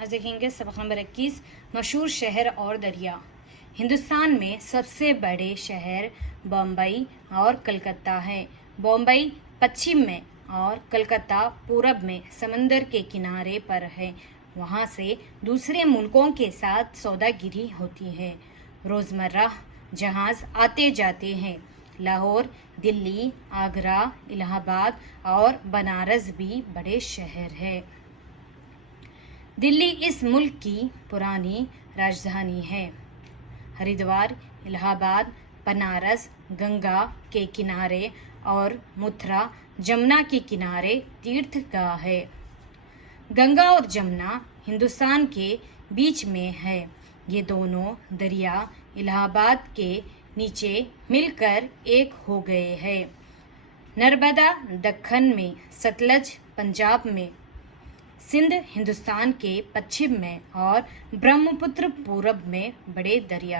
आज देखेंगे सबक नंबर 21 मशहूर शहर और दरिया। हिंदुस्तान में सबसे बड़े शहर बम्बई और कलकत्ता है। बम्बई पश्चिम में और कलकत्ता पूरब में समंदर के किनारे पर है। वहाँ से दूसरे मुल्कों के साथ सौदागिरी होती है। रोज़मर्रा जहाज़ आते जाते हैं। लाहौर, दिल्ली, आगरा, इलाहाबाद और बनारस भी बड़े शहर हैं। दिल्ली इस मुल्क की पुरानी राजधानी है। हरिद्वार, इलाहाबाद, बनारस गंगा के किनारे और मथुरा जमुना के किनारे तीर्थगाह है। गंगा और जमुना हिंदुस्तान के बीच में है। ये दोनों दरिया इलाहाबाद के नीचे मिलकर एक हो गए हैं। नर्मदा दक्कन में, सतलज पंजाब में, सिंध हिंदुस्तान के पश्चिम में और ब्रह्मपुत्र पूरब में बड़े दरिया